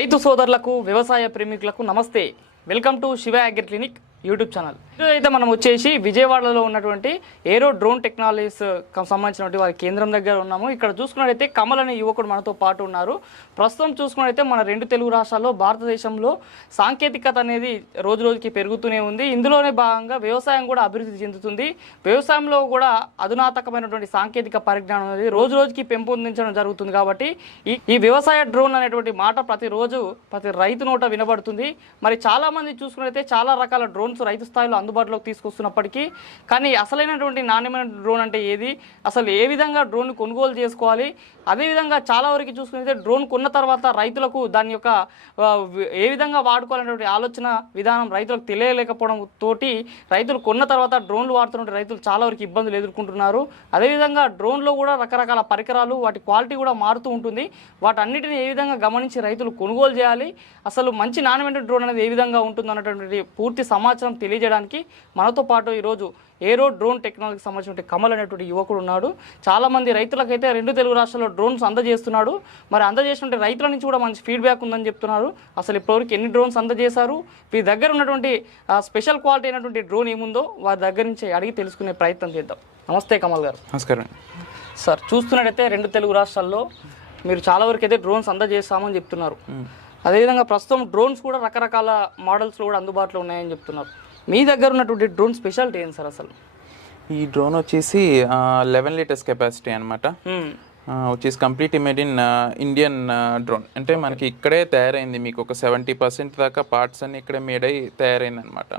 రైతు సోదరులకు వ్యవసాయ ప్రేమికులకు నమస్తే. Welcome to Shiva agri clinic YouTube channel. Next అయితే మనం వచ్చేసి విజయవాడలో ఉన్నటువంటి ఏరో డ్రోన్ టెక్నాలజీస్ సంబంధించినటువంటి వారి కేంద్రం దగ్గర ఉన్నాము. ఇక్కడ చూసుకున్నట్టయితే కమల్ అనే యువకుడు మనతో పాటు ఉన్నారు. ప్రస్తుతం చూసుకున్నట్టయితే మన రెండు తెలుగు రాష్ట్రాల్లో భారతదేశంలో సాంకేతికత అనేది రోజు రోజుకి పెరుగుతూనే ఉంది. ఇందులోనే భాగంగా వ్యవసాయం కూడా అభివృద్ధి చెందుతుంది. వ్యవసాయంలో కూడా అధునాతకమైనటువంటి సాంకేతిక పరిజ్ఞానం అనేది రోజు రోజుకి పెంపొందించడం జరుగుతుంది కాబట్టి ఈ ఈ వ్యవసాయ డ్రోన్ అనేటువంటి మాట ప్రతిరోజు ప్రతి రైతు నోట వినబడుతుంది. మరి చాలామంది మంది చాలా రకాల డ్రోన్స్ రైతు స్థాయిలో అందుబాటులోకి తీసుకొస్తున్నప్పటికీ కానీ అసలైనటువంటి నాణ్యమైన డ్రోన్ అంటే ఏది? అసలు ఏ విధంగా డ్రోన్ కొనుగోలు చేసుకోవాలి? అదేవిధంగా చాలా వరకు చూసుకునేది డ్రోన్ కొన్న తర్వాత రైతులకు దాని యొక్క ఏ విధంగా వాడుకోవాలనేటువంటి ఆలోచన విధానం రైతులకు తెలియలేకపోవడం తోటి రైతులు కొన్న తర్వాత డ్రోన్లు వాడుతున్న రైతులు చాలా వరకు ఇబ్బందులు ఎదుర్కొంటున్నారు. అదేవిధంగా డ్రోన్లో కూడా రకరకాల పరికరాలు వాటి క్వాలిటీ కూడా మారుతూ ఉంటుంది. వాటన్నిటిని ఏ విధంగా గమనించి రైతులు కొనుగోలు చేయాలి? అసలు మంచి నాణ్యమైన డ్రోన్ అనేది ఏ విధంగా ఉంటుంది అన్నటువంటి పూర్తి సమాచారం తెలియజేయడానికి మనతో పాటు ఈరోజు ఏరో డ్రోన్ టెక్నాలజీకి సంబంధించిన కమల్ అనేటువంటి యువకుడు ఉన్నాడు. చాలా మంది రైతులకైతే రెండు తెలుగు రాష్ట్రాల్లో డ్రోన్స్ అందజేస్తున్నాడు. మరి అందజేసినటువంటి రైతుల నుంచి కూడా మంచి ఫీడ్బ్యాక్ ఉందని చెప్తున్నారు. అసలు ఇప్పటివరకు ఎన్ని డ్రోన్స్ అందజేశారు? మీ దగ్గర ఉన్నటువంటి స్పెషల్ క్వాలిటీ అయినటువంటి డ్రోన్ ఏముందో వారి దగ్గర నుంచి అడిగి తెలుసుకునే ప్రయత్నం చేద్దాం. నమస్తే కమల్ గారు. నమస్కారం సార్ చూస్తున్నట్టయితే రెండు తెలుగు రాష్ట్రాల్లో మీరు చాలా వరకు అయితే డ్రోన్స్ అందజేస్తామని చెప్తున్నారు. అదేవిధంగా ప్రస్తుతం డ్రోన్స్ కూడా రకరకాల మోడల్స్ కూడా అందుబాటులో ఉన్నాయని చెప్తున్నారు. మీ దగ్గర ఉన్నటువంటి డ్రోన్ స్పెషాలిటీ ఏంటి సార్ అసలు? ఈ డ్రోన్ వచ్చేసి లెవెన్ లీటర్స్ కెపాసిటీ అనమాట. వచ్చేసి complete made in Indian drone అంటే మనకి ఇక్కడే తయారైంది మీకు ఒక సెవెంటీ పర్సెంట్ దాకా పార్ట్స్ అన్ని ఇక్కడే మేడ్ అయి తయారైంది అనమాట.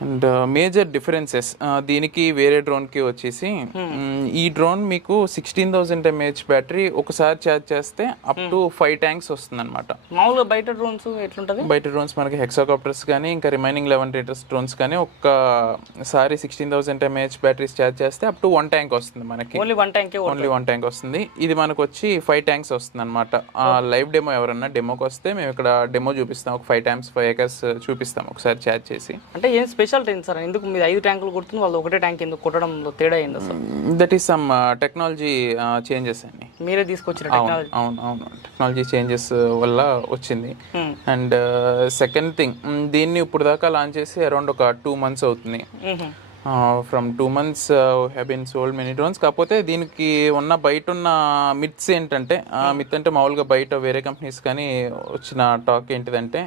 అండ్ మేజర్ డిఫరెన్సెస్ దీనికి వేరే డ్రోన్కి వచ్చేసి మ్, ఈ డ్రోన్ మీకు సిక్స్టీన్ థౌసండ్ ఎంఏహెచ్ బ్యాటరీ ఒకసారి ఛార్జ్ చేస్తే అప్ టు ఫైవ్ ట్యాంక్స్ వస్తుంది అనమాట మామూలుగా బయట డ్రోన్స్ ఎట్లుంటది? బయట డ్రోన్స్ మనకి హెక్సాకాప్టర్స్ కానీ ఇంకా రిమైనింగ్ లెవెన్ లీటర్స్ డ్రోన్స్ కానీ ఒక్కసారి sixteen thousand mAh batteries charge చేస్తే అప్ టు వన్ ట్యాంక్ వస్తుంది మనకి. ఓన్లీ వన్ ట్యాంకే ఓన్లీ వన్ ట్యాంక్ వస్తుంది. ఇది మనకు వచ్చి ఫైవ్ ట్యాంక్స్ వస్తుంది అనమాట లైవ్ డెమో ఎవరన్నా డెమోకి వస్తే మేము ఇక్కడ డెమో చూపిస్తాం. ఒక ఫైవ్ టైమ్స్ ఫైవ్ ఏకర్స్ చూపిస్తాం ఒకసారి ఛార్జ్ చేసి. అంటే ఏం స్పెషాలిటీ ఏంటి సార్ ఎందుకు మీరు ఐదు ట్యాంకులు కొడుతుంది వాళ్ళు ఒకటే ట్యాంక్ ఎందుకు కొట్టడంలో తేడా అయింది అసలు that is some technology changes అండి. మీరే తీసుకొచ్చిన టెక్నాలజీ అవును అవును. టెక్నాలజీ చేంజెస్ వల్ల వచ్చింది. అండ్ సెకండ్ థింగ్ దీన్ని ఇప్పుడు దాకా లాంచ్ చేసి అరౌండ్ ఒక టూ మంత్స్ అవుతుంది. From two months have been sold many drones కాకపోతే దీనికి ఉన్న బయట ఉన్న మిత్స్ ఏంటంటే మిత్ అంటే మామూలుగా బయట వేరే కంపెనీస్ కానీ వచ్చిన టాక్ ఏంటిదంటే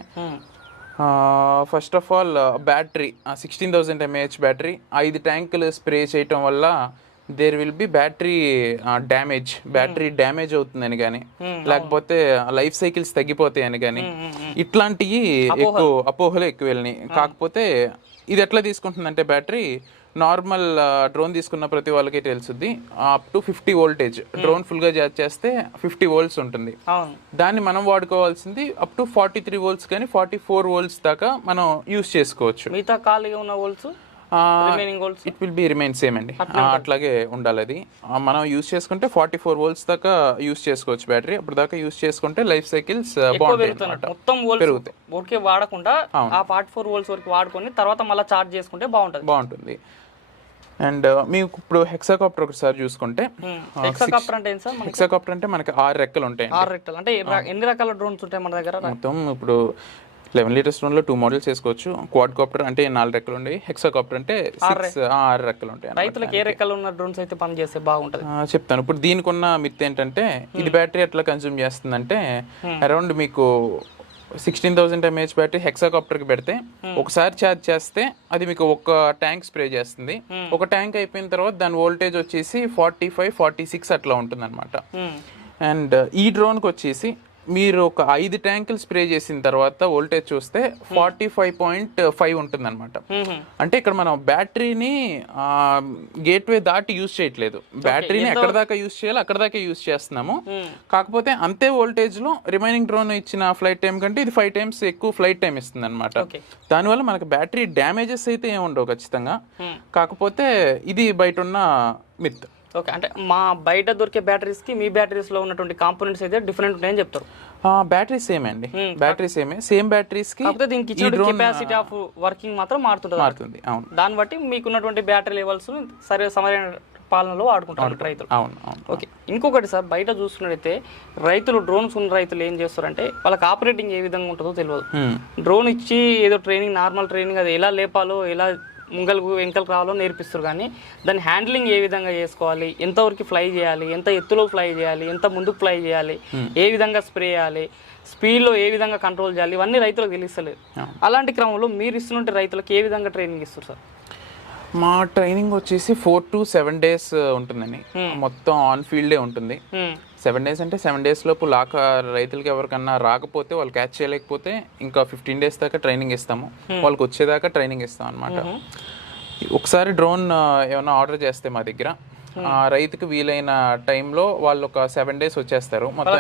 first of all battery sixteen thousand mAh battery ఐదు ట్యాంకులు స్ప్రే చేయటం వల్ల there will be battery damage battery damage అవుతుందని కానీ లేకపోతే లైఫ్ సైకిల్స్ తగ్గిపోతాయని కానీ ఇట్లాంటివి ఎక్కువ అపోహలు ఎక్కువ వెళ్ళినాయి. కాకపోతే ఇది ఎట్లా తీసుకుంటుందంటే బ్యాటరీ నార్మల్ డ్రోన్ తీసుకున్న ప్రతి వాళ్ళకి తెలుసుద్ది. Up to fifty voltage drone ఫుల్గా చార్జ్ చేస్తే ఫిఫ్టీ వోల్ట్స్ ఉంటుంది. దాన్ని మనం వాడుకోవాల్సింది up to forty three volts కానీ ఫార్టీ ఫోర్ వోల్ట్స్ దాకా మనం యూస్ చేసుకోవచ్చు. మిగతా ఖాళీగా ఉన్న holes it will be remain same అండి. అట్లాగే ఉండాలి అది. మనం యూస్ చేసుకుంటే ఫార్టీ ఫోర్ వోల్ట్స్ దాకా యూస్ చేసుకోవచ్చు బ్యాటరీ అప్పుడు దాకా యూస్ చేసుకుంటే లైఫ్ సైకిల్స్ బాగుంటాయి మొత్తం పెరుగుతాయి. ఊరికే వాడకుండా ఆ ఫార్టీ ఫోర్ వోల్స్ వరకు వాడుకొని తర్వాత మళ్ళీ చార్జ్ చేసుకుంటే బాగుంటది. బాగుంటుంది. అండ్ మీకు ఇప్పుడు హెక్సాకాప్టర్ ఒకసారి చూసుకుంటే ఎక్సాకాప్టర్ అంటే సార్ హెక్సాకాప్టర్ అంటే మనకి ఆరు రెక్కలు ఉంటాయి ఆరు రెక్కలు. అంటే ఎన్ని రకాల డ్రోన్స్ ఉంటాయి మన దగ్గర? మొత్తం ఇప్పుడు లెవెన్ లీటర్స్ డ్రోన్లో టూ మోడల్స్ చేసుకోవచ్చు క్వాడ్ కాప్టర్ అంటే నాలుగు రెక్కలు ఉండేవి. హెక్సాకాప్టర్ అంటే ఆరు రెక్కలు ఉంటాయి. రైతులకు ఏ రెక్కలు ఉన్న డ్రోన్స్ అయితే పని చేస్తే బాగుంటది చెప్తాను. ఇప్పుడు దీనికి ఉన్న మిత్ ఏంటంటే ఇది బ్యాటరీ ఎట్లా కన్జ్యూమ్ చేస్తుందంటే అరౌండ్ మీకు సిక్స్టీన్ థౌసండ్ ఎంఏహెచ్ బ్యాటరీ హెక్సాకాప్టర్కి పెడితే ఒకసారి ఛార్జ్ చేస్తే అది మీకు ఒక ట్యాంక్ స్ప్రే చేస్తుంది. ఒక ట్యాంక్ అయిపోయిన తర్వాత దాని వోల్టేజ్ వచ్చేసి ఫార్టీ ఫైవ్ ఫార్టీ సిక్స్ అట్లా ఉంటుంది అనమాట Hmm. అండ్ ఈ డ్రోన్కి వచ్చేసి మీరు ఒక ఐదు ట్యాంకులు స్ప్రే చేసిన తర్వాత వోల్టేజ్ చూస్తే ఫార్టీ ఫైవ్ పాయింట్ ఫైవ్ ఉంటుంది అనమాట Mhm. అంటే ఇక్కడ మనం బ్యాటరీని గేట్వే దాటి యూజ్ చేయట్లేదు. బ్యాటరీని ఎక్కడ దాకా యూజ్ చేయాలో అక్కడ దాకా యూజ్ చేస్తున్నాము. కాకపోతే అంతే వోల్టేజ్లో రిమైనింగ్ డ్రోన్ ఇచ్చిన ఫ్లైట్ టైం కంటే ఇది ఫైవ్ టైమ్స్ ఎక్కువ ఫ్లైట్ టైం ఇస్తుంది అనమాట. దానివల్ల మనకి బ్యాటరీ డ్యామేజెస్ అయితే ఏమి ఉండవు ఖచ్చితంగా. కాకపోతే ఇది బయట ఉన్న మిత్. ఓకే అంటే మా బయట దొరికే బ్యాటరీస్కి మీ బ్యాటరీస్లో ఉన్నటువంటి కాంపోనెంట్స్ అయితే డిఫరెంట్ ఉన్నాయని చెప్తారు. బ్యాటరీ సేమ్ అండి. బ్యాటరీ సేమే సేమ్ బ్యాటరీస్కి దీనికి కెపాసిటీ ఆఫ్ వర్కింగ్ మాత్రం మారుతుంటుంది మారుతుంది అవును. దాన్ని బట్టి మీకున్నటువంటి బ్యాటరీ లెవెల్స్ సరే సరైన పాలనలో వాడుకుంటారు రైతులు. అవును ఓకే ఇంకొకటి సార్ బయట చూసుకున్నట్టయితే రైతులు డ్రోన్స్ ఉన్న రైతులు ఏం చేస్తారంటే వాళ్ళకి ఆపరేటింగ్ ఏ విధంగా ఉంటుందో తెలియదు. Hmm. డ్రోన్ ఇచ్చి ఏదో ట్రైనింగ్ నార్మల్ ట్రైనింగ్ అది ఎలా లేపాలో ఎలా ముంగలకు వెంకలకు రావాలో నేర్పిస్తారు కానీ దాని హ్యాండ్లింగ్ ఏ విధంగా చేసుకోవాలి? ఎంతవరకు ఫ్లై చేయాలి? ఎంత ఎత్తులో ఫ్లై చేయాలి? ఎంత ముందుకు ఫ్లై చేయాలి? ఏ విధంగా స్ప్రే చేయాలి? స్పీడ్లో ఏ విధంగా కంట్రోల్ చేయాలి? ఇవన్నీ రైతులకు తెలుస్తలేదు. అలాంటి క్రమంలో మీరు ఇస్తున్నట్టు రైతులకు ఏ విధంగా ట్రైనింగ్ ఇస్తారు సార్? మా ట్రైనింగ్ వచ్చేసి ఫోర్ టు సెవెన్ డేస్ ఉంటుందండి. మొత్తం ఆన్ ఫీల్డే ఉంటుంది. Hmm. సెవెన్ డేస్ అంటే సెవెన్ డేస్ లోపు లాక రైతులకి ఎవరికన్నా రాకపోతే వాళ్ళు క్యాచ్ చేయలేకపోతే ఇంకా ఫిఫ్టీన్ డేస్ దాకా ట్రైనింగ్ ఇస్తాము. వాళ్ళకి వచ్చేదాకా ట్రైనింగ్ ఇస్తాం అనమాట ఒకసారి డ్రోన్ ఏమైనా ఆర్డర్ చేస్తే మా దగ్గర. రైతుకి వీలైన టైంలో వాళ్ళు ఒక సెవెన్ డేస్ వచ్చేస్తారు. మొత్తం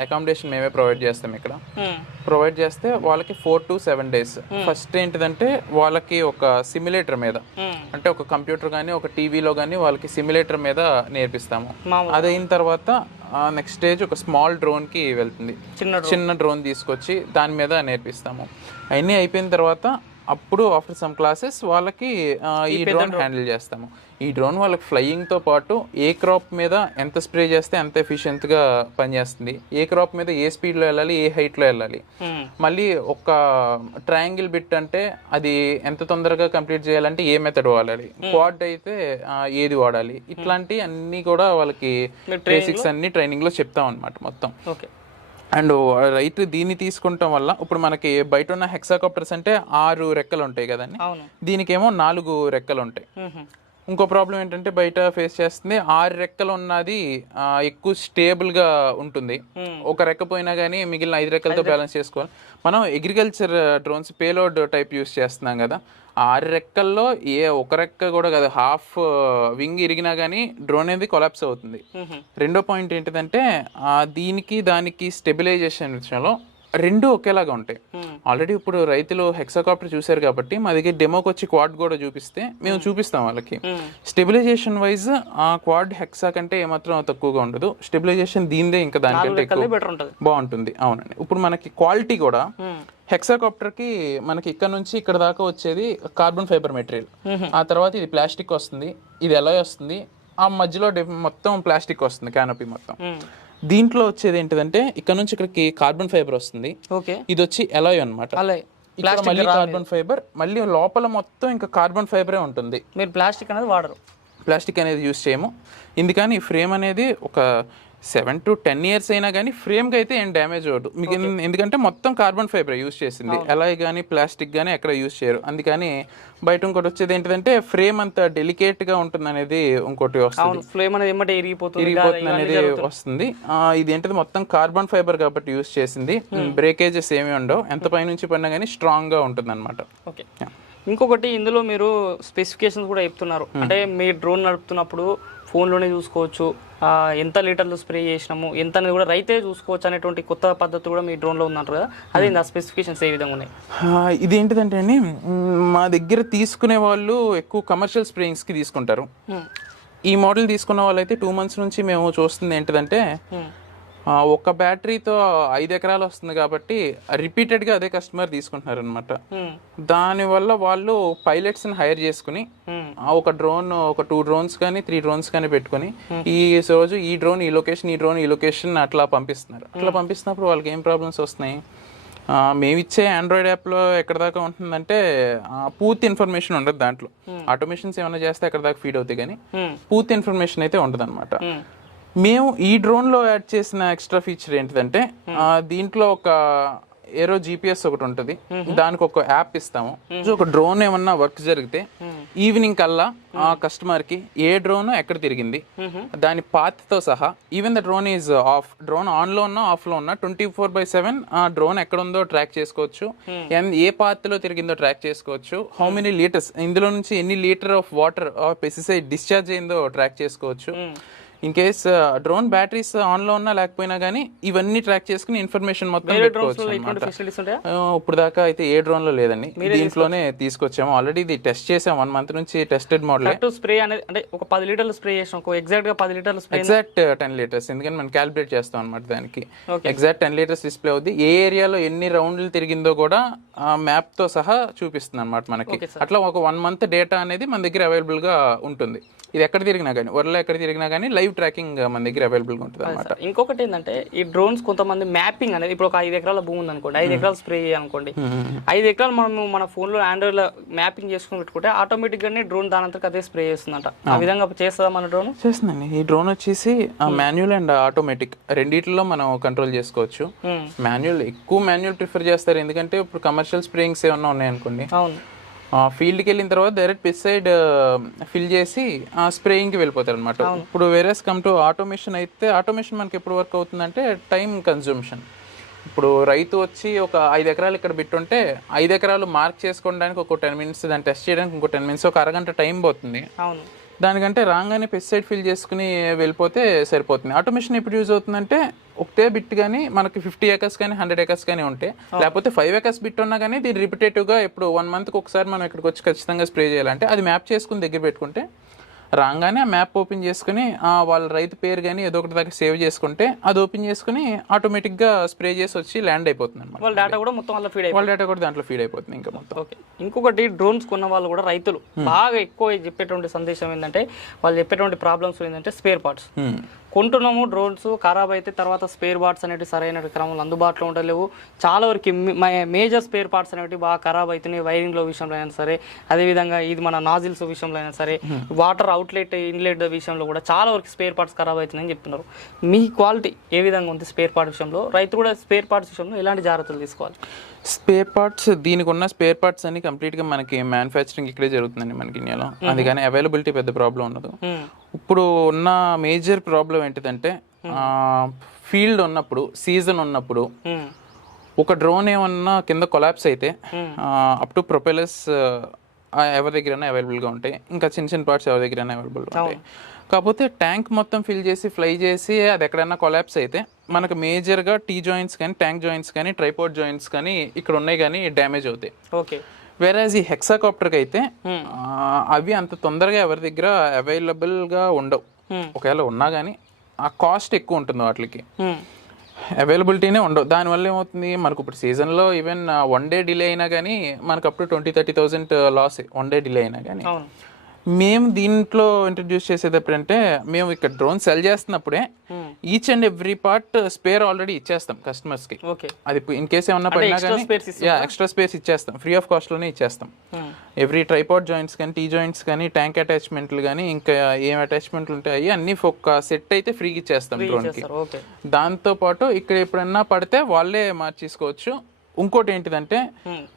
అకామిడేషన్ మేమే ప్రొవైడ్ చేస్తాం ఇక్కడ. Hmm. ప్రొవైడ్ చేస్తే వాళ్ళకి four to seven days first ఏంటిదంటే వాళ్ళకి ఒక సిమ్యులేటర్ మీద. Hmm. అంటే ఒక కంప్యూటర్ కానీ ఒక టీవీలో కానీ వాళ్ళకి సిమ్యులేటర్ మీద నేర్పిస్తాము. మామూలు. అది అయిన తర్వాత నెక్స్ట్ స్టేజ్ ఒక స్మాల్ డ్రోన్కి వెళ్తుంది. చిన్న చిన్న డ్రోన్ తీసుకొచ్చి దాని మీద నేర్పిస్తాము. అవన్నీ అయిపోయిన తర్వాత అప్పుడు ఆఫ్టర్ సమ్ క్లాసెస్ వాళ్ళకి ఈ డ్రోన్ హ్యాండిల్ చేస్తాము. ఈ డ్రోన్ వాళ్ళకి flying తో పాటు ఏ క్రాప్ మీద ఎంత స్ప్రే చేస్తే ఎంత efficient గా పనిచేస్తుంది? ఏ క్రాప్ మీద ఏ speed లో వెళ్ళాలి? ఏ height లో వెళ్ళాలి? Hmm. మళ్ళీ ఒక ట్రయాంగిల్ బిట్ అంటే అది ఎంత తొందరగా కంప్లీట్ చేయాలంటే ఏ మెథడ్ వాడాలి? క్వాడ్ అయితే ఆ, ఏది వాడాలి? ఇట్లాంటి అన్ని కూడా వాళ్ళకి బేసిక్స్ అన్ని ట్రైనింగ్లో చెప్తాం అనమాట మొత్తం. ఓకే అండ్ రైతు దీన్ని తీసుకుంటాం వల్ల ఇప్పుడు మనకి బయట ఉన్న హెక్సాకాప్టర్స్ అంటే ఆరు రెక్కలు ఉంటాయి కదండి. దీనికేమో నాలుగు రెక్కలు ఉంటాయి. ఇంకో ప్రాబ్లం ఏంటంటే బయట ఫేస్ చేస్తుంది. ఆరు రెక్కలు ఉన్నది ఎక్కువ స్టేబుల్గా ఉంటుంది. ఒక రెక్క పోయినా కానీ మిగిలిన ఐదు రెక్కలతో బ్యాలెన్స్ చేసుకోవాలి. మనం agriculture drones payload type use చేస్తున్నాం కదా. ఆరు రెక్కల్లో ఏ ఒక రెక్క కూడా కదా హాఫ్ వింగ్ ఇరిగినా కానీ డ్రోన్ అనేది కొలాప్స్ అవుతుంది. మ్మ్. రెండో పాయింట్ ఏంటిదంటే దీనికి దానికి స్టెబిలైజేషన్ విషయంలో రెండు ఒకేలాగా ఉంటాయి. ఆల్రెడీ ఇప్పుడు రైతులు హెక్సాకాప్టర్ చూశారు కాబట్టి మా దగ్గర డెమోకి వచ్చి క్వాడ్ కూడా చూపిస్తే మేము చూపిస్తాం వాళ్ళకి. స్టెబిలైజేషన్ వైజ్ ఆ క్వాడ్ హెక్సా కంటే ఏమాత్రం తక్కువగా ఉండదు. స్టెబిలైజేషన్ దీనిదే ఇంకా దానికంటే ఎక్కువ బాగుంటుంది. అవునండి. ఇప్పుడు మనకి క్వాలిటీ కూడా హెక్సాకాప్టర్కి మనకి ఇక్కడ నుంచి ఇక్కడ దాకా వచ్చేది కార్బన్ ఫైబర్ మెటీరియల్. ఆ తర్వాత ఇది ప్లాస్టిక్ వస్తుంది. ఇది ఎలా వస్తుంది? ఆ మధ్యలో మొత్తం ప్లాస్టిక్ వస్తుంది క్యానపీ మొత్తం. దీంట్లో వచ్చేది ఏంటిదంటే ఇక్కడ నుంచి ఇక్కడికి కార్బన్ ఫైబర్ వస్తుంది. ఓకే. ఇది వచ్చి ఎలాయ్ ఇక్కడ మళ్ళీ కార్బన్ ఫైబర్ మళ్ళీ లోపల మొత్తం ఇంకా కార్బన్ ఫైబరే ఉంటుంది. మీరు ప్లాస్టిక్ అనేది వాడరు. ప్లాస్టిక్ అనేది యూస్ చేయము. ఇందుకని ఫ్రేమ్ అనేది ఒక సెవెన్ టు టెన్ ఇయర్స్ అయినా కానీ ఫ్రేమ్కి అయితే ఏం డ్యామేజ్ అవ్వదు. మీకు ఎందు- ఎందుకంటే మొత్తం కార్బన్ ఫైబర్ యూస్ చేసింది. అలాయ్ కానీ ప్లాస్టిక్ కానీ ఎక్కడ యూస్ చేయరు. అందుకని బయట ఇంకోటి వచ్చేది ఏంటిదంటే ఫ్రేమ్ అంత డెలికేట్గా ఉంటుంది అనేది ఇంకోటి వస్తుంది. ఫ్లేమ్ అనేది ఏమంటే ఇరిగిపోతుంది. ఇరిగిపోతుంది అనేది వస్తుంది. ఆ, ఇది ఏంటిది? మొత్తం కార్బన్ ఫైబర్ కాబట్టి యూస్ చేసింది. బ్రేకేజెస్ ఏమి ఉండవు. ఎంత పైనుంచి పడినా కానీ స్ట్రాంగ్గా ఉంటుంది అనమాట ఓకే ఇంకొకటి ఇందులో మీరు స్పెసిఫికేషన్స్ కూడా చెప్తున్నారు. అంటే మీ డ్రోన్ నడుపుతున్నప్పుడు ఫోన్లోనే చూసుకోవచ్చు. ఎంత లీటర్లు స్ప్రే చేసినాము ఎంత అనేది కూడా రైతే చూసుకోవచ్చు అనేటువంటి కొత్త పద్ధతి కూడా మీ డ్రోన్లో ఉందంటారు కదా? అదే ఆ స్పెసిఫికేషన్స్ ఏ విధంగా ఉన్నాయి? ఇది ఏంటిదంటే అండి మ్, దగ్గర తీసుకునే వాళ్ళు ఎక్కువ కమర్షియల్ స్ప్రేయింగ్స్కి తీసుకుంటారు ఈ మోడల్ తీసుకున్న వాళ్ళైతే టూ మంత్స్ నుంచి మేము చూస్తుంది ఏంటిదంటే ఆ, ఒక బ్యాటరీతో ఐదు ఎకరాలు వస్తుంది కాబట్టి రిపీటెడ్గా అదే కస్టమర్ తీసుకుంటున్నారు అనమాట దానివల్ల వాళ్ళు పైలట్స్ని హైర్ చేసుకుని ఆ, ఒక డ్రోన్ ఒక టూ డ్రోన్స్ కానీ త్రీ డ్రోన్స్ కానీ పెట్టుకుని ఈ రోజు ఈ డ్రోన్ ఈ లొకేషన్ ఈ డ్రోన్ ఈ లొకేషన్ అట్లా పంపిస్తున్నారు. అట్లా పంపిస్తున్నప్పుడు వాళ్ళకి ఏం ప్రాబ్లమ్స్ వస్తున్నాయి? ఆ, మేము ఇచ్చే ఆండ్రాయిడ్ యాప్లో ఎక్కడ దాకా ఉంటుందంటే పూర్తి ఇన్ఫర్మేషన్ ఉండదు దాంట్లో. ఆటోమేషన్స్ ఏమైనా చేస్తే ఎక్కడ దాకా ఫీడ్ అవుతాయి కానీ పూర్తి ఇన్ఫర్మేషన్ అయితే ఉండదు మేము ఈ డ్రోన్లో యాడ్ చేసిన ఎక్స్ట్రా ఫీచర్ ఏంటిదంటే ఆ, దీంట్లో ఒక ఏరో జీపీఎస్ ఒకటి ఉంటుంది. దానికి ఒక యాప్ ఇస్తాము. సో ఒక డ్రోన్ ఏమన్నా వర్క్ జరిగితే ఈవినింగ్ కల్లా ఆ కస్టమర్కి ఏ డ్రోన్ ఎక్కడ తిరిగింది దాని పాత్తో సహా even the drone is off drone ఆన్లో ఉన్నా ఆఫ్లో ఉన్నా ట్వంటీ ఫోర్ బై సెవెన్ ఆ డ్రోన్ ఎక్కడ ఉందో ట్రాక్ చేసుకోవచ్చు. ఏ పాత్లో తిరిగిందో ట్రాక్ చేసుకోవచ్చు. హౌ మెనీ లీటర్స్ ఇందులో నుంచి ఎన్ని litre of water pesticide discharge అయిందో ట్రాక్ చేసుకోవచ్చు. ఇన్ కేస్ డ్రోన్ బ్యాటరీస్ ఆన్లో ఉన్నా లేకపోయినా కానీ ఇవన్నీ ట్రాక్ చేసుకుని ఇన్ఫర్మేషన్ మొత్తం ఇప్పుడు దాకా అయితే ఏ డ్రోన్లో లేదండి. దీంట్లోనే తీసుకొచ్చాము. ఆల్రెడీ ఇది టెస్ట్ చేసాం. వన్ మంత్ నుంచి టెస్టెడ్ మోడల్ స్ప్రే అనేది అంటే ఒక పది లీటర్లు స్ప్రే చేసాం. ఒక ఎగ్జాక్ట్గా పది లీటర్లు స్ప్రే ఎగ్జాక్ట్ టెన్ లీటర్స్ ఎందుకంటే మనం క్యాలిబ్రేట్ చేస్తాం అనమాట దానికి. ఎగ్జాక్ట్ టెన్ లీటర్స్ డిస్ప్లే అవుద్ది. ఏ ఏరియాలో ఎన్ని రౌండ్లు తిరిగిందో కూడా మ్యాప్తో సహా చూపిస్తుంది అనమాట మనకి. అట్లా ఒక వన్ మంత్ డేటా అనేది మన దగ్గర అవైలబుల్గా ఉంటుంది. ఇది ఎక్కడ తిరిగినా కానీ వరల్డ్ ఎక్కడ తిరిగినా కానీ లైవ్ ట్రాకింగ్ మన దగ్గర అవైలబుల్గా ఉంటుంది అనమాట ఇంకొకటి ఏంటంటే ఈ డ్రోన్స్ కొంతమంది మ్యాపింగ్ అనేది ఇప్పుడు ఒక ఐదు ఎకరాల భూమి ఉంది అనుకోండి ఐదు ఎకరాలు స్ప్రే చేయాలనుకోండి ఐదు ఎకరాలు మనం మన ఫోన్లో ఆండ్రాయిడ్లో మ్యాపింగ్ చేసుకుని పెట్టుకుంటే ఆటోమేటిక్ గానే డ్రోన్ దాని అంతకు అదే స్ప్రే చేస్తుందంట. ఆ విధంగా చేస్తుందా మన డ్రోన్ చేస్తుందండి. ఈ డ్రోన్ వచ్చేసి మాన్యువల్ అండ్ ఆటోమేటిక్ రెండిట్లో మనం కంట్రోల్ చేసుకోవచ్చు. మాన్యువల్ ఎక్కువ మాన్యువల్ ప్రిఫర్ చేస్తారు. ఎందుకంటే ఇప్పుడు కమర్షియల్ స్ప్రేయింగ్స్ ఏమన్నా ఉన్నాయనుకోండి అవును. ఫీల్డ్కి వెళ్ళిన తర్వాత డైరెక్ట్ పెస్టిసైడ్ ఫిల్ చేసి స్ప్రేయింగ్కి వెళ్ళిపోతారు అనమాట ఇప్పుడు వేరేస్ కమ్ టు ఆటోమేషన్ అయితే ఆటోమేషన్ మనకి ఎప్పుడు వర్క్ అవుతుందంటే టైం కన్జ్యూమ్షన్ ఇప్పుడు రైతు వచ్చి ఒక ఐదు ఎకరాలు ఇక్కడ పెట్టుంటే ఐదు ఎకరాలు మార్క్ చేసుకోవడానికి ఒక టెన్ మినిట్స్ దాన్ని టెస్ట్ చేయడానికి ఇంకో టెన్ మినిట్స్ ఒక అరగంట టైం పోతుంది. అవును. దానికంటే రాగానే పెస్టిసైడ్ ఫిల్ చేసుకుని వెళ్ళిపోతే సరిపోతుంది. ఆటోమేషన్ ఎప్పుడు యూజ్ అవుతుందంటే ఒకటే బిట్ కానీ మనకి ఫిఫ్టీ ఎకర్స్ కానీ హండ్రెడ్ ఎకర్స్ కానీ ఉంటే. లేకపోతే ఫైవ్ ఎకర్స్ బిట్ ఉన్నా కానీ దీన్ని రిపిటేటివ్గా ఇప్పుడు వన్ మంత్కి ఒకసారి మనం ఇక్కడికి వచ్చి ఖచ్చితంగా స్ప్రే చేయాలంటే అది మ్యాప్ చేసుకుని దగ్గర పెట్టుకుంటే రాగానే ఆ మ్యాప్ ఓపెన్ చేసుకుని ఆ వాళ్ళ రైతు పేరు కానీ ఏదో ఒకటి దగ్గర సేవ్ చేసుకుంటే అది ఓపెన్ చేసుకుని ఆటోమేటిక్గా స్ప్రే చేసి వచ్చి ల్యాండ్ అయిపోతుంది అనమాట వాళ్ళ డేటా కూడా మొత్తం వాళ్ళ ఫీడ్ వాళ్ళ డేటా కూడా దాంట్లో ఫీడ్ అయిపోతుంది ఇంకా మొత్తం. ఓకే. ఇంకొకటి డ్రోన్స్ కొన్న వాళ్ళు కూడా రైతులు బాగా ఎక్కువ చెప్పేటువంటి సందేశం ఏంటంటే వాళ్ళు చెప్పేటువంటి ప్రాబ్లమ్స్ ఏంటంటే స్పేర్ పార్ట్స్. కొంటున్నాము డ్రోన్స్ ఖరాబ్ అయితే తర్వాత స్పేర్ పార్ట్స్ అనేవి సరైన క్రమంలో అందుబాటులో ఉండలేవు. చాలా వరకు మేజర్ స్పేర్ పార్ట్స్ అనేవి బాగా ఖరాబ్ అవుతున్నాయి వైరింగ్లో విషయంలో అయినా సరే అదేవిధంగా ఇది మన నాజిల్స్ విషయంలో అయినా సరే వాటర్ అవుట్లెట్ ఇన్లెట్ విషయంలో కూడా చాలా వరకు స్పేర్ పార్ట్స్ ఖరాబ్ అవుతున్నాయని చెప్తున్నారు. మీ క్వాలిటీ ఏ విధంగా ఉంది స్పేర్ పార్ట్ విషయంలో? రైతు కూడా స్పేర్ పార్ట్స్ విషయంలో ఎలాంటి జాగ్రత్తలు తీసుకోవాలి? స్పేర్ పార్ట్స్ దీనికి ఉన్న స్పేర్ పార్ట్స్ అన్ని కంప్లీట్గా మనకి మ్యానుఫ్యాక్చరింగ్ ఇక్కడే జరుగుతుందండి మనకి ఇండియాలో. అందుకని అవైలబిలిటీ పెద్ద ప్రాబ్లం ఉండదు. ఇప్పుడు ఉన్న మేజర్ ప్రాబ్లం ఏంటిదంటే ఫీల్డ్ ఉన్నప్పుడు సీజన్ ఉన్నప్పుడు. ఒక డ్రోన్ ఏమన్నా కింద కొలాప్స్ అయితే అప్ టు ప్రొపెలర్స్ ఎవరి దగ్గరైనా అవైలబుల్గా ఉంటాయి. ఇంకా చిన్న చిన్న పార్ట్స్ ఎవరి దగ్గరైనా అవైలబుల్ ఉంటాయి. కాకపోతే ట్యాంక్ మొత్తం ఫిల్ చేసి ఫ్లై చేసి అది ఎక్కడైనా కొలాప్స్ అయితే మనకు మేజర్గా టీ జాయింట్స్ కానీ ట్యాంక్ జాయింట్స్ కానీ ట్రైపోర్ట్ జాయింట్స్ కానీ ఇక్కడ ఉన్నాయి కానీ డ్యామేజ్ అవుతాయి. ఓకే వేరేజ్ ఈ హెక్సాకాప్టర్కి అయితే ఆ, అవి అంత తొందరగా ఎవరి దగ్గర అవైలబుల్గా ఉండవు. ఒకవేళ ఉన్నా కానీ ఆ కాస్ట్ ఎక్కువ ఉంటుంది వాటికి. Hmm. అవైలబిలిటీనే ఉండవు. దానివల్ల ఏమవుతుంది? మనకు ఇప్పుడు సీజన్లో ఈవెన్ వన్ డే డిలే అయినా కానీ మనకు అప్పుడు twenty thirty thousand loss one day delay అయినా కానీ మేము దీంట్లో ఇంట్రడ్యూస్ చేసేటప్పుడు అంటే మేము ఇక్కడ drone sell చేస్తున్నప్పుడే each and every part spare already ఇచ్చేస్తాం కస్టమర్స్కి ఓకే అది ఇన్ కేస్ ఏమన్నా పడినా కానీ ఎక్స్ట్రా స్పేస్ ఇచ్చేస్తాం. ఫ్రీ ఆఫ్ కాస్ట్లోనే ఇచ్చేస్తాం. ఎవ్రీ ట్రైపాడ్ జాయింట్స్ కానీ టీ జాయింట్స్ కానీ ట్యాంక్ అటాచ్మెంట్లు కానీ ఇంకా ఏం అటాచ్మెంట్లు ఉంటాయి అన్ని ఒక సెట్ అయితే ఫ్రీగా ఇచ్చేస్తాం డ్రోన్కి సార్ ఓకే దాంతో పాటు ఇక్కడ ఎప్పుడన్నా పడితే వాళ్ళే మార్చేసుకోవచ్చు. ఇంకోటి ఏంటిదంటే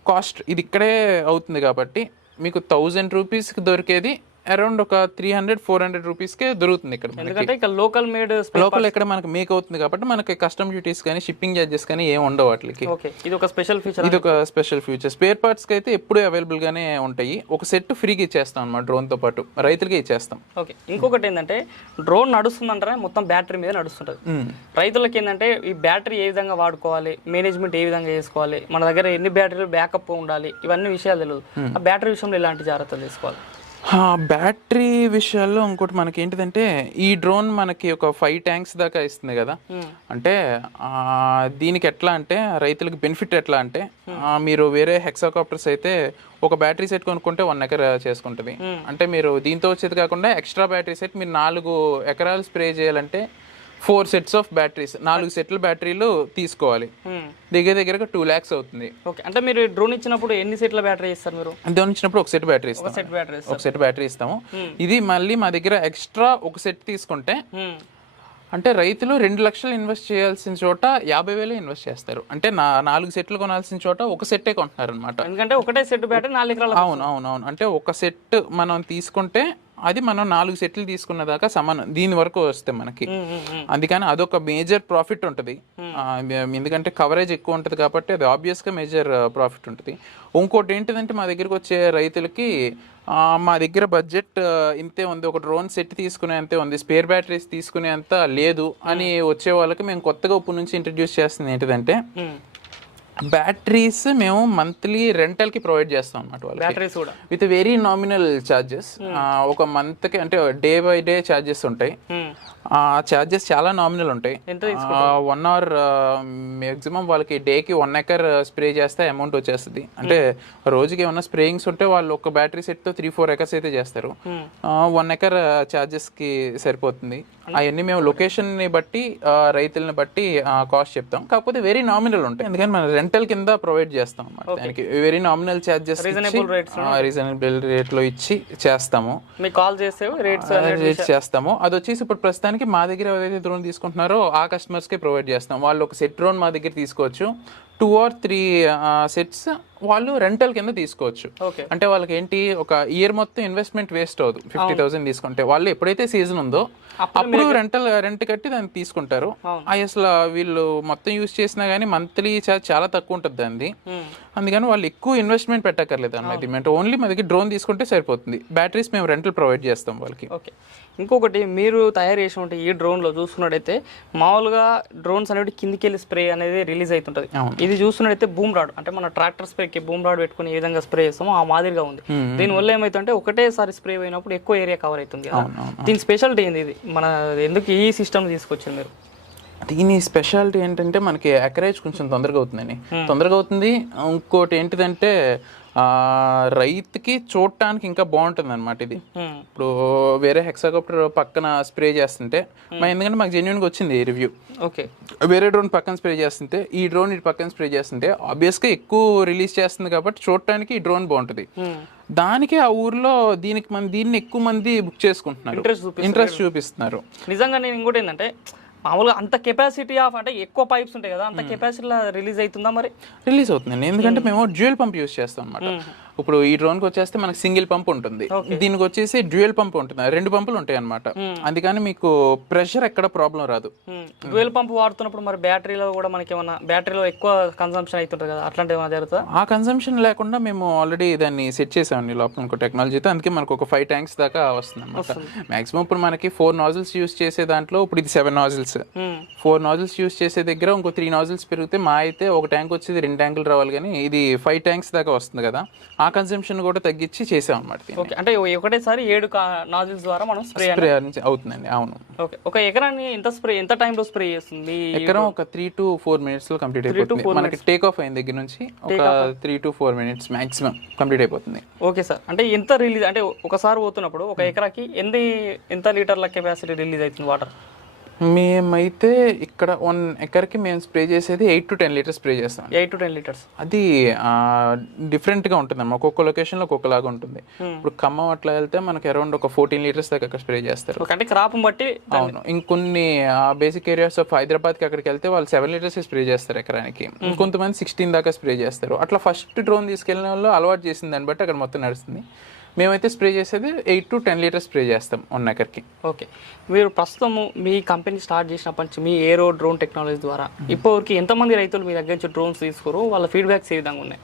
కాస్ట్ ఇది ఇక్కడే అవుతుంది కాబట్టి మీకు థౌజండ్ రూపీస్కి దొరికేది అరౌండ్ ఒక త్రీ హండ్రెడ్ ఫోర్ హండ్రెడ్ రూపీస్కే దొరుకుతుంది ఇక్కడ. ఎందుకంటే ఇక్కడ లోకల్ మేడ్ లోపల ఇక్కడ మనకి మేక్ అవుతుంది కాబట్టి మనకి కస్టమ్ డ్యూటీస్ కానీ షిప్పింగ్ చార్జెస్ కానీ ఏం ఉండవు వాటికి. ఇది ఒక స్పెషల్ ఫీచర్ ఇది ఒక స్పెషల్ ఫ్యూచర్ స్పేర్ పార్ట్స్కి అయితే ఎప్పుడూ అవైలబుల్ గానే ఉంటాయి. ఒక సెట్ ఫ్రీగా ఇచ్చేస్తాం అన్నమాట డ్రోన్తో పాటు. రైతులకే ఇచ్చేస్తాం. ఓకే ఇంకొకటి ఏంటంటే డ్రోన్ నడుస్తుందంటే మొత్తం బ్యాటరీ మీద నడుస్తుంటది. రైతులకి ఏంటంటే ఈ బ్యాటరీ ఏ విధంగా వాడుకోవాలి? మేనేజ్మెంట్ ఏ విధంగా చేసుకోవాలి? మన దగ్గర ఎన్ని బ్యాటరీలు బ్యాకప్ ఉండాలి? ఇవన్నీ విషయాలు తెలియదు ఆ బ్యాటరీ విషయంలో ఎలాంటి జాగ్రత్తలు తీసుకోవాలి? బ్యాటరీ విషయాల్లో ఇంకోటి మనకి ఏంటిదంటే ఈ డ్రోన్ మనకి ఒక ఫైవ్ ట్యాంక్స్ దాకా ఇస్తుంది కదా. అంటే దీనికి ఎట్లా అంటే రైతులకు బెనిఫిట్ ఎట్లా అంటే మీరు వేరే హెక్సాకాప్టర్స్ అయితే ఒక బ్యాటరీ సెట్ కొనుక్కుంటే వన్ ఎకర్ చేసుకుంటుంది. అంటే మీరు దీంతో వచ్చేది కాకుండా ఎక్స్ట్రా బ్యాటరీ సెట్ మీరు నాలుగు ఎకరాలు స్ప్రే చేయాలంటే ఫోర్ సెట్స్ ఆఫ్ బ్యాటరీస్ నాలుగు సెట్ల బ్యాటరీలు తీసుకోవాలి. దగ్గర దగ్గరగా టూ ల్యాక్స్ అవుతుంది. ఓకే అంటే మీరు డ్రోన్ ఇచ్చినప్పుడు ఎన్ని సెట్ల బ్యాటరీ ఇస్తారు మీరు? దాని ఇచ్చినప్పుడు ఒక సెట్ బ్యాటరీ ఇస్తాం సెట్ బ్యాటరీ ఒక సెట్ బ్యాటరీ ఇస్తాము. ఇది మళ్ళీ మా దగ్గర ఎక్స్ట్రా ఒక సెట్ తీసుకుంటే అంటే రైతులు రెండు లక్షలు ఇన్వెస్ట్ చేయాల్సిన చోట యాభై వేలు ఇన్వెస్ట్ చేస్తారు. అంటే నా నాలుగు సెట్లు కొనాల్సిన చోట ఒక సెట్టే కొంటున్నారు అనమాట ఎందుకంటే ఒకటే సెట్ బ్యాటరీ నాలుగు అవును అవును అవును. అంటే ఒక సెట్ మనం తీసుకుంటే అది మనం నాలుగు సెట్లు తీసుకున్న దాకా సమానం. దీని వరకు వస్తే మనకి. అందుకని అదొక మేజర్ ప్రాఫిట్ ఉంటుంది. ఎందుకంటే కవరేజ్ ఎక్కువ ఉంటుంది కాబట్టి అది ఆబ్వియస్గా మేజర్ ప్రాఫిట్ ఉంటుంది. ఇంకోటి ఏంటిదంటే మా దగ్గరికి వచ్చే రైతులకి మా దగ్గర బడ్జెట్ ఇంతే ఉంది. ఒక డ్రోన్ సెట్ తీసుకునే అంతే ఉంది. స్పేర్ బ్యాటరీస్ తీసుకునే అంత లేదు అని వచ్చే వాళ్ళకి మేము కొత్తగా ఇప్పుడు నుంచి ఇంట్రడ్యూస్ చేస్తుంది ఏంటిదంటే బ్యాటరీస్ మేము మంత్లీ రెంటల్కి ప్రొవైడ్ చేస్తాం అన్నమాట వాళ్ళకి. బ్యాటరీస్ కూడా. విత్ వెరీ నామినల్ ఛార్జెస్ ఒక మంత్కి అంటే డే బై డే ఛార్జెస్ ఉంటాయి. Hmm. ఆ ఛార్జెస్ చాలా నామినల్ ఉంటాయి. వన్ అవర్ మ్యాక్సిమం వాళ్ళకి డేకి వన్ ఎకర్ స్ప్రే చేస్తే అమౌంట్ వచ్చేస్తుంది. అంటే రోజుకి ఏమన్నా స్ప్రేయింగ్స్ ఉంటే వాళ్ళు ఒక బ్యాటరీ సెట్తో త్రీ ఫోర్ ఎకర్స్ అయితే చేస్తారు. వన్ ఎకర్ ఛార్జెస్కి సరిపోతుంది. అవన్నీ మేము లొకేషన్ని బట్టి రైతుల్ని బట్టి కాస్ట్ చెప్తాం. కాకపోతే వెరీ నామినల్ ఉంటాయి. ఎందుకంటే మనం రెంటల్ కింద ప్రొవైడ్ చేస్తాం అన్నమాట. దానికి వెరీ నామినల్ rates రీజనబుల్ రేట్లో ఇచ్చి చేస్తాము. కాల్ చేస్తే రేట్స్ రేట్ చేస్తాము. అది వచ్చేసి ఇప్పుడు ప్రస్తుతానికి మా దగ్గర ఏదైతే డ్రోన్ తీసుకుంటున్నారో ఆ కస్టమర్స్కే ప్రొవైడ్ చేస్తాం. వాళ్ళు ఒక సెట్ డ్రోన్ మా దగ్గర తీసుకోవచ్చు. టూ ఆర్ త్రీ సెట్స్ వాళ్ళు రెంటల్ కింద తీసుకోవచ్చు. అంటే వాళ్ళకి ఏంటి ఒక ఇయర్ మొత్తం ఇన్వెస్ట్మెంట్ వేస్ట్ అవ్వదు ఫిఫ్టీ థౌసండ్ తీసుకుంటే. వాళ్ళు ఎప్పుడైతే సీజన్ ఉందో అప్పుడు రెంటల్ రెంట్ కట్టి దాన్ని తీసుకుంటారు. అసలు వీళ్ళు మొత్తం యూస్ చేసినా కానీ మంత్లీ చార్జ్ చాలా తక్కువ ఉంటుంది దాన్ని అందుకని వాళ్ళు ఎక్కువ ఇన్వెస్ట్మెంట్ పెట్టక్కర్లేదు అన్నది అంటే ఓన్లీ మా దగ్గర డ్రోన్ తీసుకుంటే సరిపోతుంది. బ్యాటరీస్ మేము రెంటల్ ప్రొవైడ్ చేస్తాం వాళ్ళకి. ఓకే. ఇంకొకటి మీరు తయారు చేసి ఉంటే ఈ డ్రోన్లో చూస్తున్నట్టయితే మామూలుగా డ్రోన్స్ అనేవి కిందికి వెళ్ళి స్ప్రే అనేది రిలీజ్ అవుతుంటుంది ఇది చూస్తున్నట్టయితే బూమ్ రాడ్ అంటే మన ట్రాక్టర్ స్ప్రేకి బూమ్ రాడ్ పెట్టుకుని ఏ విధంగా స్ప్రే చేస్తామో ఆ మాదిరిగా ఉంది. దీనివల్ల ఏమైతుందంటే ఒకటేసారి స్ప్రే అయినప్పుడు ఎక్కువ ఏరియా కవర్ అవుతుంది దీని స్పెషాలిటీ ఏంది ఇది? మన ఎందుకు ఈ సిస్టమ్ తీసుకొచ్చింది మీరు? దీని స్పెషాలిటీ ఏంటంటే మనకి ఎకరేజ్ కొంచెం తొందరగా అవుతుందండి. తొందరగా అవుతుంది. ఇంకోటి ఏంటిదంటే ఆ, రైతుకి చూడటానికి ఇంకా బాగుంటుంది అనమాట ఇది. Hmm. ఇప్పుడు వేరే హెక్సాకాప్టర్ పక్కన స్ప్రే చేస్తుంటే మా ఎందుకంటే మాకు జెన్యున్గా వచ్చింది రివ్యూ ఓకే వేరే డ్రోన్ పక్కన స్ప్రే చేస్తుంటే ఈ డ్రోన్ ఇటు పక్కన స్ప్రే చేస్తుంటే ఆబ్వియస్గా ఎక్కువ రిలీజ్ చేస్తుంది కాబట్టి చూడటానికి ఈ డ్రోన్ బాగుంటుంది. దానికి ఆ ఊర్లో దీనికి మన దీన్ని ఎక్కువ మంది బుక్ చేసుకుంటున్నారు. ఇంట్రెస్ట్ చూపిస్తున్నారు. నిజంగా నేను ఇంకోటి ఏంటంటే మామూలుగా అంత కెపాసిటీ ఆఫ్ అంటే ఎక్కువ పైప్స్ ఉంటాయి కదా అంత కెపాసిటీలో రిలీజ్ అవుతుందా మరి? రిలీజ్ అవుతుందండి. ఎందుకంటే మేము. డ్యూయల్ పంప్ యూస్ చేస్తాం అనమాట ఇప్పుడు ఈ డ్రోన్కి వచ్చేస్తే మనకి సింగిల్ పంప్ ఉంటుంది. దీనికి వచ్చేసి డ్యూయల్ పంప్ ఉంటుంది. రెండు పంపులు ఉంటాయి అనమాట అందుకని మీకు ప్రెషర్ ఎక్కడ ప్రాబ్లం రాదు. డ్యూయల్ పంప్ వాడుతున్నప్పుడు మరి బ్యాటరీలో కూడా మనకి ఏమన్నా బ్యాటరీలో ఎక్కువ కన్సంప్షన్ అవుతుంటుంది కదా అట్లాంటి ఏమైనా జరుగుతుందా? ఆ కన్సంప్షన్ లేకుండా మేము ఆల్రెడీ దాన్ని సెట్ చేసామండి లోపల ఇంకో టెక్నాలజీతో అందుకే మనకు ఒక ఫైవ్ ట్యాంక్స్ దాకా వస్తుంది. అనమాట మాక్సిమం ఇప్పుడు మనకి ఫోర్ నాజిల్స్ యూస్ చేసే దాంట్లో ఇప్పుడు ఇది seven nozzles four nozzles use చేసే దగ్గర ఇంకో త్రీ నాజిల్స్ పెరిగితే మా అయితే ఒక ట్యాంక్ వచ్చేది రెండు ట్యాంకులు రావాలి కానీ ఇది ఫైవ్ ట్యాంక్స్ దాకా వస్తుంది కదా. ఆ కన్సంప్షన్ కూడా తగ్గించి చేసాం అనమాట ఓకే అంటే ఒకటేసారి ఏడు నాజిల్స్ ద్వారా మనం స్ప్రే స్ప్రే అవుతుందండి అవును. ఓకే ఒక ఎకరాన్ని ఎంత స్ప్రే ఎంత టైంలో స్ప్రే చేస్తుంది? ఎకరం ఒక త్రీ టు ఫోర్ మినిట్స్లో కంప్లీట్ అయిపోతుంది. మనకి టేక్ ఆఫ్ అయిన దగ్గర నుంచి ఒక three to four minutes maximum complete అయిపోతుంది. ఓకే సార్ అంటే ఎంత రిలీజ్ అంటే ఒకసారి పోతున్నప్పుడు ఒక ఎకరాకి ఎన్ని ఎంత లీటర్ల కెపాసిటీ రిలీజ్ అవుతుంది వాటర్ మేమైతే ఇక్కడ వన్ ఎకర్కి మేము స్ప్రే చేసేది eight to ten litres spray చేస్తాం ఎయిట్ టు టెన్ లీటర్స్. అది డిఫరెంట్గా ఉంటుంది అన్నమాట ఒక్కొక్క లొకేషన్లో ఒక్కొక్కలాగా ఉంటుంది. ఇప్పుడు ఖమ్మం అట్లా వెళ్తే మనకి అరౌండ్ ఒక ఫోర్టీన్ లీటర్స్ దాకా అక్కడ స్ప్రే చేస్తారు. అంటే క్రాప్ బట్టి అవును. ఇంకొన్ని బేసిక్ ఏరియాస్ ఆఫ్ హైదరాబాద్కి అక్కడికి వెళ్తే వాళ్ళు సెవెన్ లీటర్స్ స్ప్రే చేస్తారు ఎకరానికి. ఇంకొంతమంది సిక్స్టీన్ దాకా స్ప్రే చేస్తారు. అట్లా ఫస్ట్ డ్రోన్ తీసుకెళ్ళిన వాళ్ళు అలవాటు చేసిన దాన్ని బట్టి అక్కడ మొత్తం నడుస్తుంది. మేమైతే స్ప్రే చేసేది eight to ten litres spray చేస్తాం వన్ ఎకర్కి ఓకే. మీరు ప్రస్తుతము మీ కంపెనీ స్టార్ట్ చేసినప్పటి నుంచి మీ ఏరో డ్రోన్ టెక్నాలజీ ద్వారా ఇప్పటివరకు ఎంతమంది రైతులు మీ దగ్గర నుంచి డ్రోన్స్ తీసుకోరు? వాళ్ళ ఫీడ్బ్యాక్స్ ఏ విధంగా ఉన్నాయి?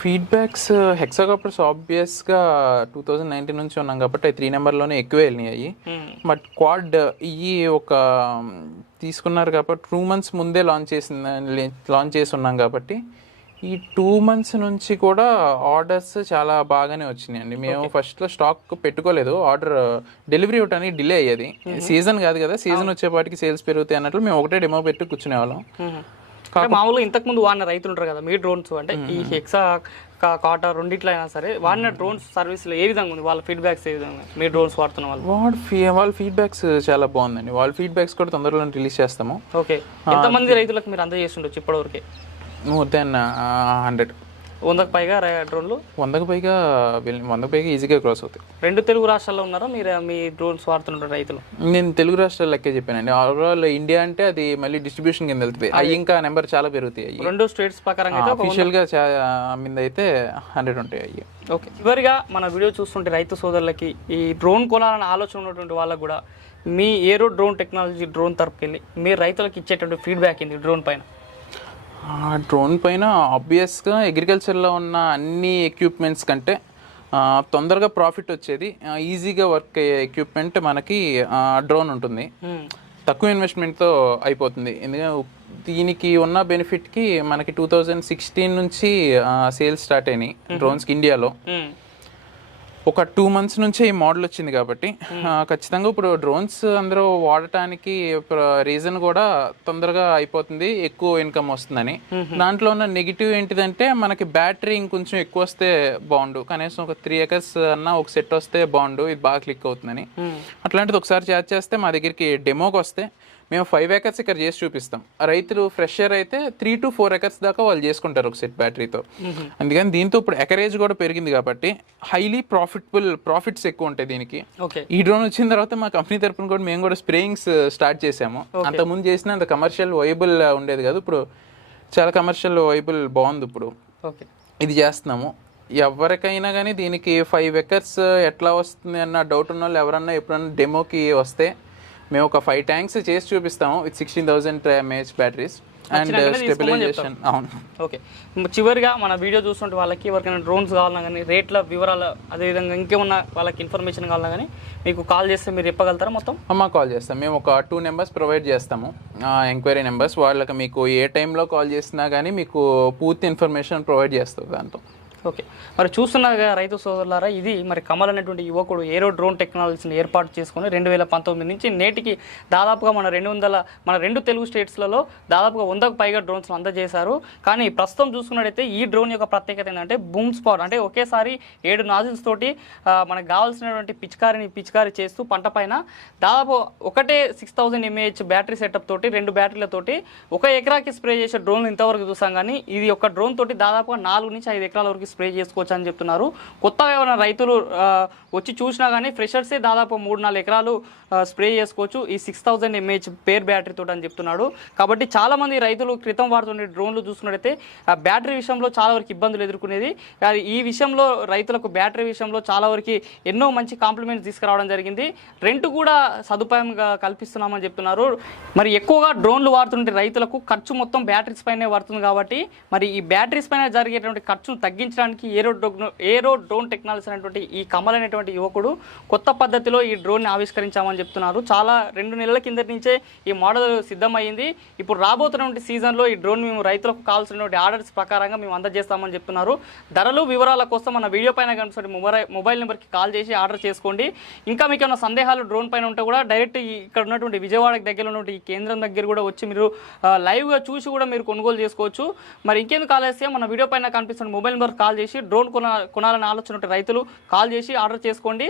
ఫీడ్బ్యాక్స్ హెక్సాకాప్టర్స్ ఆబ్వియస్గా టూ థౌజండ్ నైన్టీన్ నుంచి ఉన్నాం కాబట్టి త్రీ నెంబర్లోనే ఎక్కువే వెళ్ళినాయి. బట్ క్వాడ్ ఇవి ఒక తీసుకున్నారు కాబట్టి టూ మంత్స్ ముందే లాంచ్ చేసింది లాంచ్ చేసి ఉన్నాం కాబట్టి ఈ టూ మంత్స్ నుంచి కూడా ఆర్డర్స్ చాలా బాగానే వచ్చినాయండి. మేము ఫస్ట్లో స్టాక్ పెట్టుకోలేదు. ఆర్డర్ డెలివరీ ఇవ్వడానికి డిలే అయ్యేది. సీజన్ కాదు కదా సీజన్ వచ్చేపాటికి సేల్స్ పెరుగుతాయి అన్నట్లు మేము ఒకటే డెమో పెట్టి కూర్చునే వాళ్ళం అంటే మామూలుగా ఇంతకు ముందు వాడిన రైతులు ఉంటారు కదా మీ డ్రోన్స్ అంటే ఈ హెక్సా కాటా రెండిట్లో అయినా సరే వాడిన డ్రోన్స్ సర్వీస్లో ఏ విధంగా ఉంది? వాళ్ళ ఫీడ్బ్యాక్స్ ఏ విధంగా? మీ డ్రోన్స్ వాడుతున్న వాళ్ళు? వాళ్ళ ఫీడ్బ్యాక్స్ చాలా బాగుందండి. వాళ్ళ ఫీడ్బ్యాక్స్ కూడా తొందరలో రిలీజ్ చేస్తాము. ఓకే. ఎంతమంది రైతులకు మీరు అందజేస్తుండొచ్చు ఇప్పటివరకే? More than hundred. వందకు పైగా డ్రోన్లు? వందకు పైగా వందకు పైగా ఈజీగా క్రాస్ అవుతాయి. రెండు తెలుగు రాష్ట్రాల్లో ఉన్నారా? మీరు మీ డ్రోన్స్ వాడుతున్న రైతులు? నేను తెలుగు రాష్ట్రాల లెక్కే చెప్పానండి. ఓవరాల్ ఇండియా అంటే అది మళ్ళీ డిస్ట్రిబ్యూషన్ కింద వెళ్తుంది. అవి ఇంకా నెంబర్ చాలా పెరుగుతాయి. రెండు స్టేట్స్ ఒక అఫీషియల్గా అమ్మింది అయితే హండ్రెడ్ ఉంటాయి అయ్యి. ఓకే. చివరిగా మన వీడియో చూస్తుంటే రైతు సోదరులకి ఈ డ్రోన్ కొనాలని ఆలోచన ఉన్నటువంటి వాళ్ళకు కూడా మీ ఏరో డ్రోన్ టెక్నాలజీ డ్రోన్ తరపుకెళ్ళి మీరు రైతులకు ఇచ్చేటువంటి ఫీడ్బ్యాక్ ఏంది డ్రోన్ పైన? డ్రోన్ పైన ఆబ్వియస్గా అగ్రికల్చర్లో ఉన్న అన్ని ఎక్విప్మెంట్స్ కంటే తొందరగా ప్రాఫిట్ వచ్చేది ఈజీగా వర్క్ అయ్యే ఎక్విప్మెంట్ మనకి డ్రోన్ ఉంటుంది మ్మ్. తక్కువ ఇన్వెస్ట్మెంట్తో అయిపోతుంది ఎందుకంటే దీనికి ఉన్న బెనిఫిట్కి మనకి టూ థౌజండ్ సిక్స్టీన్ నుంచి సేల్స్ స్టార్ట్ అయినాయి డ్రోన్స్కి ఇండియాలో మ్మ్. ఒక టూ మంత్స్ నుంచే ఈ మోడల్ వచ్చింది కాబట్టి ఆ, ఖచ్చితంగా ఇప్పుడు డ్రోన్స్ అందరూ వాడటానికి రీజన్ కూడా తొందరగా అయిపోతుంది ఎక్కువ ఇన్కమ్ వస్తుందని. దాంట్లో ఉన్న నెగిటివ్ ఏంటిదంటే మనకి బ్యాటరీ ఇంకొంచెం ఎక్కువ వస్తే బాగుండు. కనీసం ఒక త్రీ ఎకర్స్ అన్న ఒక సెట్ వస్తే బాగుండు ఇది బాగా క్లిక్ అవుతుందని. మ్మ్. అట్లాంటిది ఒకసారి చార్జ్ చేస్తే మా దగ్గరికి డెమోకి వస్తే మేము ఫైవ్ ఎకర్స్ ఇక్కడ చేసి చూపిస్తాం. రైతులు ఫ్రెషర్ అయితే త్రీ టు ఫోర్ ఎకర్స్ దాకా వాళ్ళు చేసుకుంటారు ఒక సెట్ బ్యాటరీతో అందుకని దీంతో ఇప్పుడు ఎకరేజ్ కూడా పెరిగింది కాబట్టి హైలీ ప్రాఫిటబుల్ ప్రాఫిట్స్ ఎక్కువ ఉంటాయి దీనికి. ఓకే. ఈ డ్రోన్ వచ్చిన తర్వాత మా కంపెనీ తరపున కూడా మేము కూడా స్ప్రేయింగ్స్ స్టార్ట్ చేసాము అంత ముందు చేసిన అంత కమర్షియల్ వైబుల్ ఉండేది కాదు. ఇప్పుడు చాలా కమర్షియల్ వైబుల్ బాగుంది ఇప్పుడు. ఓకే. ఇది చేస్తున్నాము. ఎవరికైనా కానీ దీనికి ఫైవ్ ఎకర్స్ ఎట్లా వస్తుంది అన్న డౌట్ ఉన్న వాళ్ళు ఎవరన్నా ఎప్పుడన్నా డెమోకి వస్తే మేము ఒక ఫైవ్ ట్యాంక్స్ చేసి చూపిస్తాము. With sixteen thousand mAh batteries and stabilization అవును. ఓకే చివరిగా మన వీడియో చూస్తుంటే వాళ్ళకి ఎవరికైనా డ్రోన్స్ కావాలన్నా కానీ రేట్ల వివరాలు అదేవిధంగా ఇంకేమన్నా వాళ్ళకి ఇన్ఫర్మేషన్ కావాలన్నా కానీ మీకు కాల్ చేస్తే మీరు చెప్పగలుగుతారా మొత్తం? అమ్మ కాల్ చేస్తాం. మేము ఒక టూ నెంబర్స్ ప్రొవైడ్ చేస్తాము. ఎంక్వైరీ నెంబర్స్ వాళ్ళకి మీకు ఏ టైంలో కాల్ చేసినా కానీ మీకు పూర్తి ఇన్ఫర్మేషన్ ప్రొవైడ్ చేస్తాం దాంతో. ఓకే. మరి చూస్తున్నాగా రైతు సోదరులారా ఇది మరి కమల్ అనేటువంటి యువకుడు ఏరో డ్రోన్ టెక్నాలజీని ఏర్పాటు చేసుకుని రెండు వేల పంతొమ్మిది నుంచి నేటికి దాదాపుగా మన రెండు వందల మన రెండు తెలుగు స్టేట్స్లలో దాదాపుగా వందకు పైగా డ్రోన్స్ అందజేశారు. కానీ ప్రస్తుతం చూసుకున్నట్టయితే ఈ డ్రోన్ యొక్క ప్రత్యేకత ఏంటంటే బూమ్ స్పాట్ అంటే ఒకేసారి ఏడు నాజిల్స్ తోటి మనకు కావాల్సినటువంటి పిచికారిని పిచికారి చేస్తూ పంట పైన దాదాపు ఒకటే six thousand mAh battery setup తోటి రెండు బ్యాటరీలతోటి ఒక ఎకరాకి స్ప్రే చేసే డ్రోన్లు ఇంతవరకు చూసాం. కానీ ఇది ఒక డ్రోన్ తోటి దాదాపుగా నాలుగు నుంచి ఐదు ఎకరాల వరకు స్ప్రే చేసుకోవచ్చు అని చెప్తున్నారు. కొత్తగా ఎవరైనా రైతులు వచ్చి చూసినా కానీ ఫ్రెషర్సే దాదాపు మూడు నాలుగు ఎకరాలు స్ప్రే చేసుకోవచ్చు. ఈ six thousand mAh per battery అని చెప్తున్నాడు కాబట్టి చాలా మంది రైతులు క్రితం వాడుతుండే డ్రోన్లు చూసుకున్నట్టయితే ఆ బ్యాటరీ విషయంలో చాలా వరకు ఇబ్బందులు ఎదుర్కొనేది. కానీ ఈ విషయంలో రైతులకు బ్యాటరీ విషయంలో చాలా వరకు ఎన్నో మంచి కాంప్లిమెంట్స్ తీసుకురావడం జరిగింది. రెంట్ కూడా సదుపాయంగా కల్పిస్తున్నామని చెప్తున్నారు. మరి ఎక్కువగా డ్రోన్లు వాడుతుంటే రైతులకు ఖర్చు మొత్తం బ్యాటరీస్ పైనే పడుతుంది కాబట్టి మరి ఈ బ్యాటరీస్ పైన జరిగేటువంటి ఖర్చును తగ్గించడానికి aero drone aero drone technology అనేటువంటి ఈ కమల్ అనేటువంటి యువకుడు కొత్త పద్ధతిలో ఈ డ్రోన్ని ఆవిష్కరించామని చెప్తున్నారు. చాలా రెండు నెలల కిందటి నుంచే ఈ మోడల్ సిద్ధమైంది ఇప్పుడు రాబోతున్నటువంటి సీజన్లో ఈ డ్రోన్ మేము రైతులకు కావాల్సినటువంటి ఆర్డర్స్ ప్రకారంగా మేము అందజేస్తామని చెప్తున్నారు. ధరలు వివరాల కోసం మన వీడియో పైన కనిపిస్తున్న మొబైల్ మొబైల్ నెంబర్కి కాల్ చేసి ఆర్డర్ చేసుకోండి. ఇంకా మీకు ఏమైనా సందేహాలు డ్రోన్ పైన ఉంటే కూడా డైరెక్ట్ ఇక్కడ ఉన్నటువంటి విజయవాడకి దగ్గర ఉన్నటువంటి ఈ కేంద్రం దగ్గర కూడా వచ్చి మీరు లైవ్గా చూసి కూడా మీరు కొనుగోలు చేసుకోవచ్చు. మరి ఇంకేందుకు కాల్ చేస్తే మన వీడియో పైన కనిపిస్తున్న మొబైల్ నెంబర్ కాల్ కాల్ చేసి డ్రోన్ కొన కొనాలని ఆలోచన ఉంటే రైతులు కాల్ చేసి ఆర్డర్ చేసుకోండి.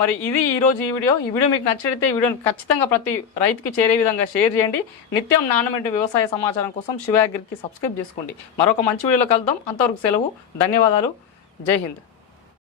మరి ఇది ఈరోజు ఈ వీడియో. ఈ వీడియో మీకు నచ్చినట్లయితే ఈ వీడియోని ఖచ్చితంగా ప్రతి రైతుకి చేరే విధంగా షేర్ చేయండి. నిత్యం నాణ్యమైన వ్యవసాయ సమాచారం కోసం శివాగ్రికి సబ్స్క్రైబ్ చేసుకోండి. మరొక మంచి వీడియోలో కలుద్దాం. అంతవరకు సెలవు ధన్యవాదాలు. జై హింద్.